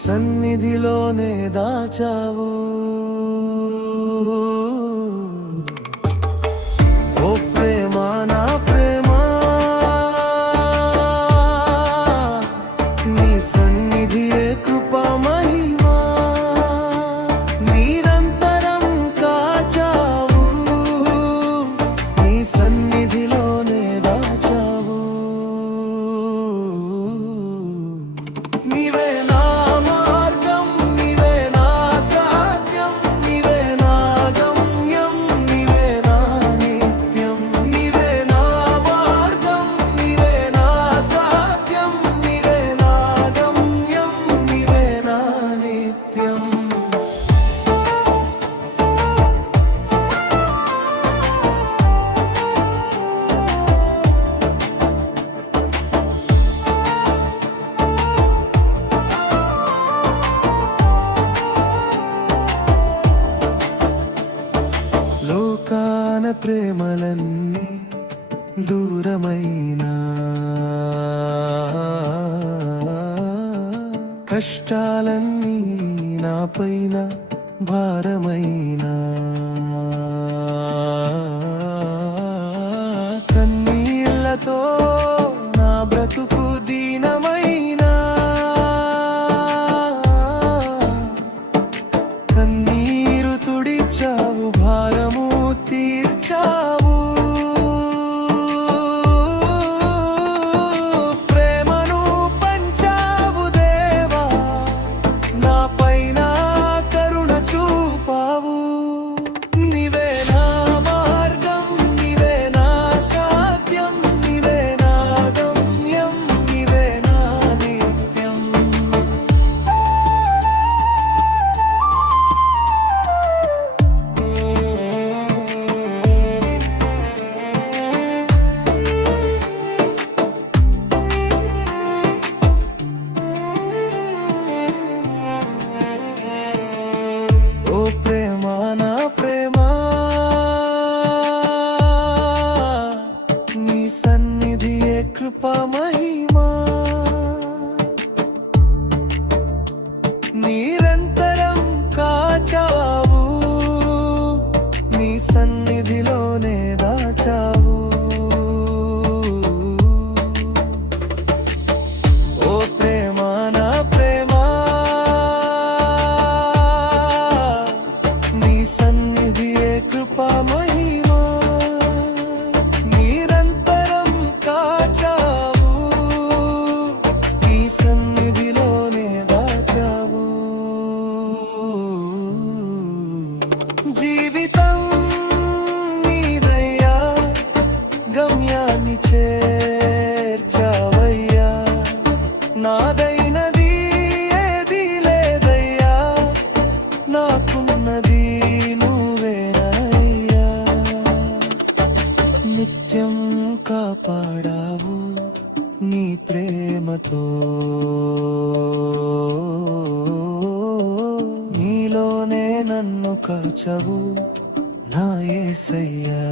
సన్నిధిలోనే దాచావు. ఓ ప్రేమ నా ప్రేమ, నీ సన్నిధియే కృపా మహిమా, నిరంతరం కాచావు, నీ సన్నిధిలోనే దాచావు. నీవే నా మార్గం, నీవే నా సత్యం, నీవే నా గమ్యం, నీవే నా నిత్యం. నీవే నా మార్గం, నీవే నా సత్యం, నీవే నా గమ్యం, నీవే నా నిత్యం. లోకాన ప్రేమలన్నీ దూరమైనా, కష్టాలన్నీ నాపైన భారమైనా, కన్నీళ్లతో నా బ్రతుకు దీనమైనా, కన్నీరు తుడిచావు, భారము తీర్చావు. ప్రేమను పంచావు దేవా, నా పైన కరుణ చూపావు. నీవే నా మార్గం, నీవే నా సత్యం, నీవే నా గమ్యం, నీవే నా నిత్యం. ఓ ప్రేమ నా ప్రేమ, నీ సన్నిధియే కృపా మహిమా, నిరంతరం కాచావు, నీ సన్నిధిలోనే దాచావు. ఓ ప్రేమ నా ప్రేమ, నీ సన్నిధియే కృపా మహిమా, నిరంతరం కాచావు, నీ సన్నిధిలోనే దాచావు. జీవితం నీదయ్యా, గమ్యాన్ని చేర్చావయ్యా, నాదైనది ఏది లేదయ్యా, నాకున్నది నువ్వేనయ్యా. నిత్యం కాపాడావు నీ ప్రేమతో, నీలోనే నన్ను కాచవు నా యేసయ్యా.